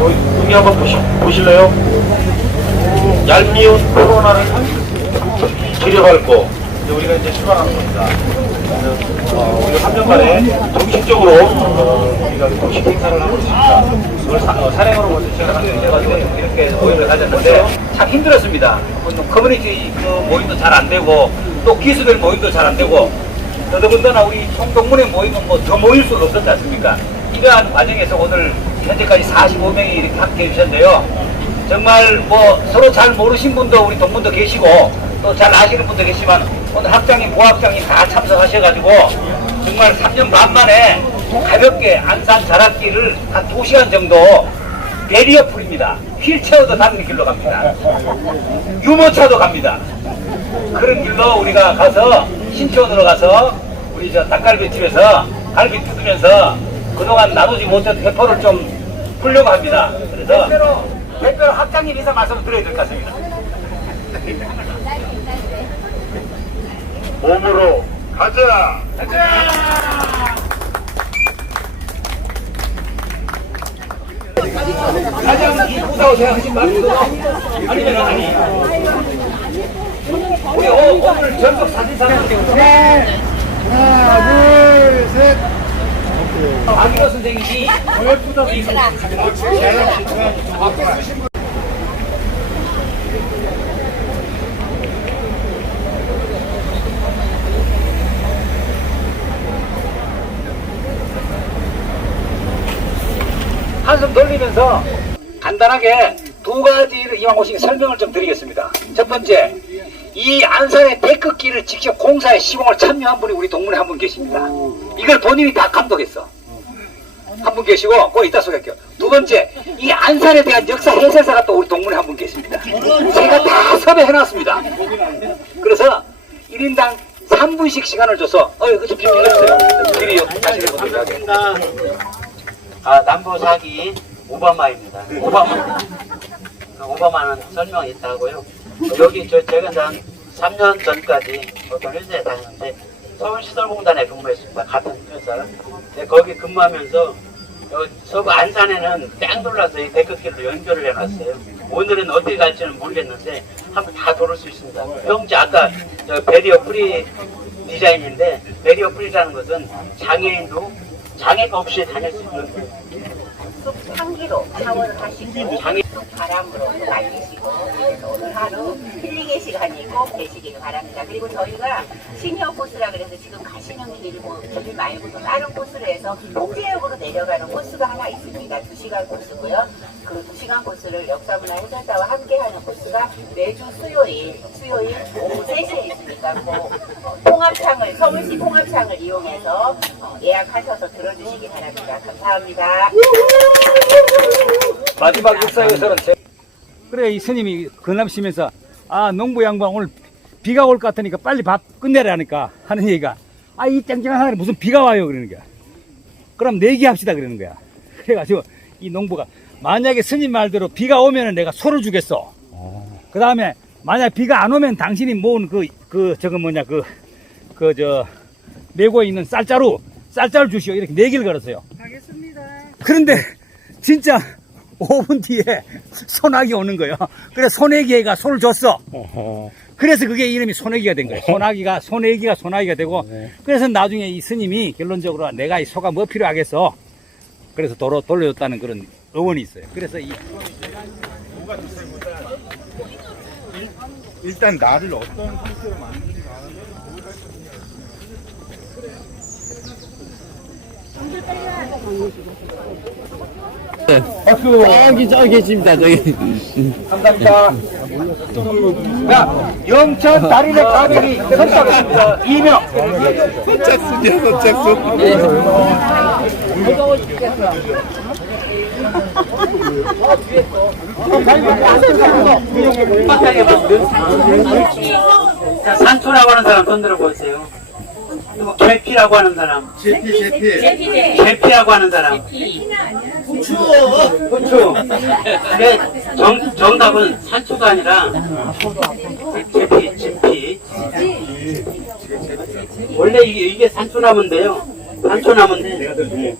여기 한번 보시, 보실래요? 얄미운 코로나를 치료할 거 우리가 이제 출발하는 겁니다. 어, 우리가 3년간에 정식적으로 어, 우리가 공식 행사를 하고 있습니다. 그걸 사, 어, 산행으로 먼저 시작을 해가지고 이렇게 모임을 가졌는데 참 힘들었습니다. 커뮤니티 그 모임도 잘 안 되고 또 기수들 모임도 잘 안 되고 더더군다나 우리 총동문회 모임은 뭐 더 모일 수가 없었지 않습니까? 이러한 과정에서 오늘 현재까지 45명이 이렇게 함께 해주셨는데요. 정말 뭐 서로 잘 모르신 분도 우리 동문도 계시고 또 잘 아시는 분도 계시지만 오늘 학장님, 부학장님 다 참석하셔가지고 정말 3년 반 만에 가볍게 안산 자락길을 한 2시간 정도 베리어 풀입니다. 휠체어도 다니는 길로 갑니다. 유모차도 갑니다. 그런 길로 우리가 가서 신촌으로 가서 우리 저 닭갈비 집에서 갈비 뜯으면서 그동안 나누지 못했던 회포를 좀 풀려고 합니다. 그래서 대표로, 대표로 학장님 인사 말씀을 드려야 될 것 같습니다. 몸으로 가자. 가장 이쁘다고 생각하신 말씀도 아니면 아니. 우리 오, 오늘 전국 사진사는 하나, 둘, 셋. 박일호 선생님이 한숨 돌리면서 간단하게 두 가지를 이왕 오신 설명을 좀 드리겠습니다. 첫 번째, 이 안산의 데크길을 직접 공사에 시공을 참여한 분이 우리 동문회 한분 계십니다. 이걸 본인이 다 감독했어. 한 분 계시고, 그거 이따 소개할게요. 두 번째, 이 안산에 대한 역사 해설사가 또 우리 동문회 한분 계십니다. 제가 다 섭외해놨습니다. 그래서 1인당 3분씩 시간을 줘서, 어, 이거 좀 빌려주세요. 미리 자신의 분들 하게. 아, 남부 사기 오바마입니다. 오바마. 그 오바마는 설명이 있다고요. 여기 저 제가 한 3년 전까지 어떤 회사에 다녔는데 서울시설공단에 근무했습니다. 같은 회사. 근데 거기 근무하면서 여- 서구 안산에는 땅 돌라서 이 데크길로 연결을 해놨어요. 오늘은 어디 갈지는 모르겠는데 한번 다 돌을 수 있습니다. 형제 아까 저 베리어 프리 디자인인데 베리어 프리라는 것은 장애인도 장애가 없이 다닐 수 있는 향기로 샤워를 하시고 장애 속 바람으로 날리시고 그래서 오늘 하루 힐링의 시간이고 되시기를 바랍니다. 그리고 저희가 시니어 코스라 그래서 지금 가시는 길이 뭐길 말고도 다른 코스로 해서 홍제역으로 내려가는 코스가 하나 있습니다. 2시간 코스고요. 그 2시간 코스를 역사문화 해설사와 함께하는 코스가 매주 수요일 수요일 오후 3시에 있으니까 그 어, 통합창을 서울시 통합창을 이용해서 어, 예약하셔서 들어주시기 바랍니다. 감사합니다. 마지막 역사에서는 제 그래 이 스님이 근함시면서 아 농부 양반 오늘 비가 올 것 같으니까 빨리 밥 끝내라니까 하는 얘기가 아 이 땡땡한 하늘에 무슨 비가 와요? 그러는 거야. 그럼 내기합시다 그러는 거야. 그래가지고 이 농부가 만약에 스님 말대로 비가 오면은 내가 소를 주겠어. 그 다음에 만약 비가 안 오면 당신이 모은 그 그 저거 뭐냐 그 그 저 메고 있는 쌀자루 쌀자루 주시오. 이렇게 내기를 걸었어요. 하겠습니다. 그런데 진짜 5분 뒤에 소나기 오는 거예요. 그래서 소내기가 소를 줬어. 그래서 그게 이름이 소내기가 된 거예요. 소나기가 소내기가 소나기가 되고 그래서 나중에 이 스님이 결론적으로 내가 이 소가 뭐 필요하겠어. 그래서 도로 돌려줬다는 그런 의원이 있어요. 그래서 이 일단 나를 어떤 상태로 만드는 지 저기 저기 계십니다 저기 감사합니다. 자, 영천 다리내 가백이 선착입니다. 이명. 선착순이야 선착순. 자, 산초라고 하는 사람 손 들어보세요. 계피라고 하는 사람, 제피 제피. 계피라고 하는 사람. 후추. 후추. 네, 정, 정답은 산초가 아니라 제피, 제피. 원래 이게, 이게 산초나무인데요. 산초나무인데,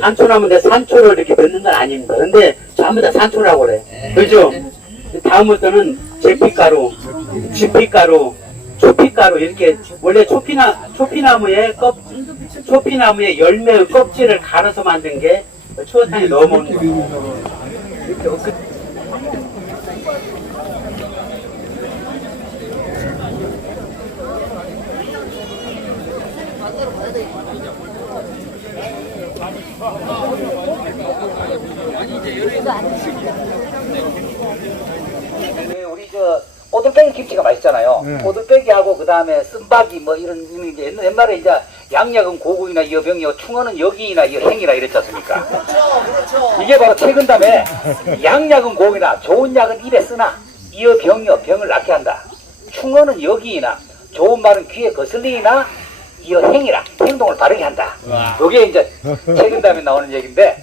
산초나무인데 산초를 이렇게 넣는 건 아닙니다. 근데 자, 전부 다 산초라고 그래. 그죠? 다음부터는 제피가루, 지피가루, 초피가루 이렇게 원래 초피나 초피나무의 껍 초피나무의 열매의 껍질을 갈아서 만든 게 추어탕에 넣어 먹는 거예요. 이렇게 그- 네, 우리 저 오돌빼기 김치가 맛있잖아요. 오돌빼기하고 그 다음에 쓴바기 뭐 이런 이런 게 옛날- 옛날에 이제 양약은 고국이나 여병이요, 충어는 여기나 여행이나 이랬지 않습니까? 이게 바로 최근 다음에 양약은 고국이나 좋은 약은 입에 쓰나 이어 병이요 병을 낫게 한다. 충어는 여기이나 좋은 말은 귀에 거슬리나 이어 행이라 행동을 바르게 한다. 요게 이제 최근 다음에 나오는 얘기인데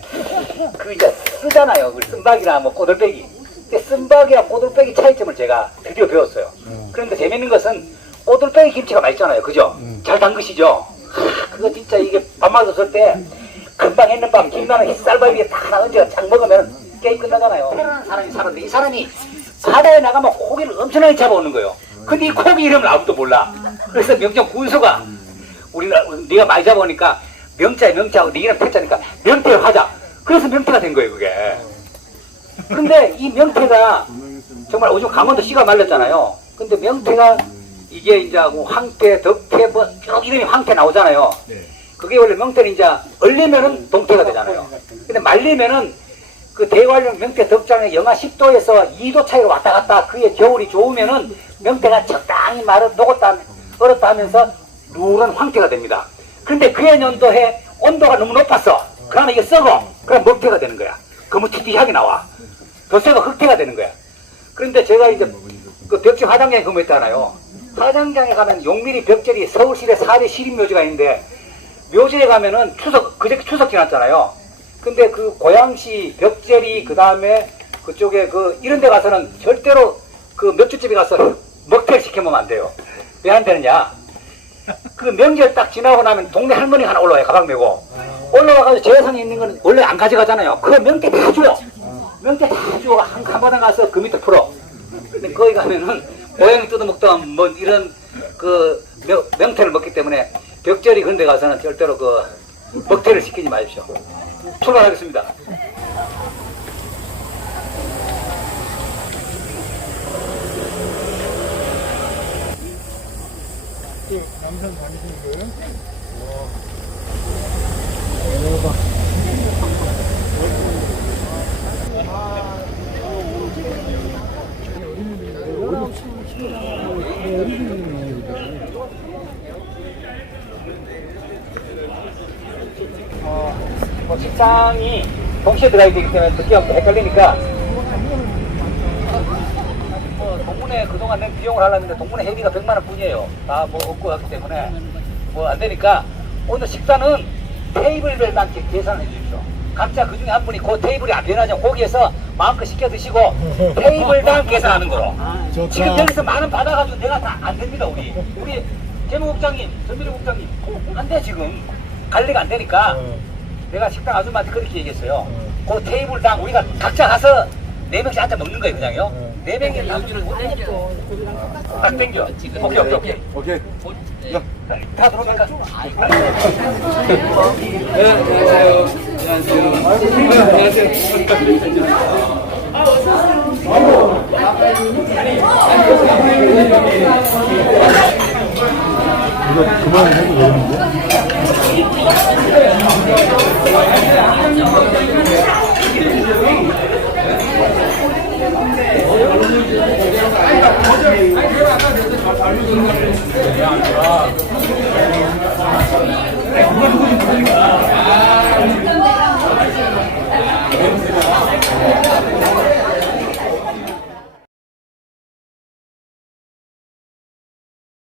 그 이제 쓰잖아요. 그 쓴박이나 뭐 꼬들빼기. 근데 쓴박이랑 꼬들빼기 차이점을 제가 드디어 배웠어요. 그런데 재밌는 것은 꼬들빼기 김치가 맛있잖아요. 그죠? 잘 담그시죠? 하, 그거 진짜 이게 밥맛 없을 때 금방 했는 밥 김나는 쌀밥 위에 딱 하나 얹어 쫙 먹으면 게임 끝나잖아요. 태어난 사람이 살았는데 이 사람이 바다에 나가면 고기를 엄청나게 잡아오는 거예요. 근데 이 고기 이름을 아무도 몰라. 그래서 명정 군수가 우리가 네가 많이 잡아오니까 명자에 명자하고 네 이름 패자니까 명태를 하자. 그래서 명태가 된 거예요 그게. 근데 이 명태가 정말 오죽 강원도 씨가 말렸잖아요. 근데 명태가 이게 이제 뭐 황태, 덕태 뭐 쭉 이름이 황태 나오잖아요. 그게 원래 명태는 이제 얼리면은 동태가 되잖아요. 근데 말리면은 그 대관령 명태 덕장에 영하 10도에서 2도 차이로 왔다 갔다 그의 겨울이 좋으면은 명태가 적당히 말아 녹았다 얼었다 하면서 누런 황태가 됩니다. 근데 그해 연도에 온도가 너무 높았어. 그러면 이게 썩어. 그럼 먹태가 되는 거야. 거무튀튀하게 나와. 더 썩어 흑태가 되는 거야. 그런데 제가 이제 그 벽지 화장장에 근무했잖아요. 화장장에 가면 용미리 벽절이 서울시내 4대 시립묘지가 있는데 묘지에 가면은 추석 그저께 추석 지났잖아요. 근데 그 고양시 벽제리 그 다음에 그쪽에 그 이런 데 가서는 절대로 그 맥주집에 가서 먹태를 시켜 먹으면 안 돼요. 왜 안 되느냐? 그 명절 딱 지나고 나면 동네 할머니 하나 올라와요 가방 메고 올라와가지고 재산이 있는 건 원래 안 가져가잖아요. 그 명태 다 줘요. 명태 다 주고 한, 한 바닥 가서 그 밑에 풀어. 근데 거기 가면은 고양이 뜯어먹던 뭐 이런 그 명, 명태를 먹기 때문에 벽절이 그런 데 가서는 절대로 그 먹태를 시키지 마십시오. 출발하겠습니다. 뭐 식당 이 동시에 들어가야 되기 때문에 듣기하고 헷갈리니까 뭐 동문회 그동안 낸 비용을 하려는데 동문회 회비가 100만 원 뿐이에요. 다 뭐 없고 하기 때문에 뭐 안 되니까 오늘 식사는 테이블별만 계- 계산해 주십시오. 각자 그 중에 한 분이 그 테이블이 안 변하죠. 거기에서 마음껏 시켜 드시고 테이블당 계산하는 거로. 지금 여기서 만원 받아가지고 내가 다 안 됩니다 우리. 우리 재무 국장님, 전미래 국장님 안 돼 지금 관리가 안 되니까. 내가 식당 아줌마한테 그렇게 얘기했어요. 그 테이블당 우리가 각자 가서 네 명씩 앉아 먹는 거예요, 그냥요. 네 명이 남주를 못 땡겨. 딱 땡겨. 오케이, 오케이, 오케이. 오케이. 다 들어갈까? 안녕하세요. 아니, 아니, 아니, 아니, 아니, 아니, 아니,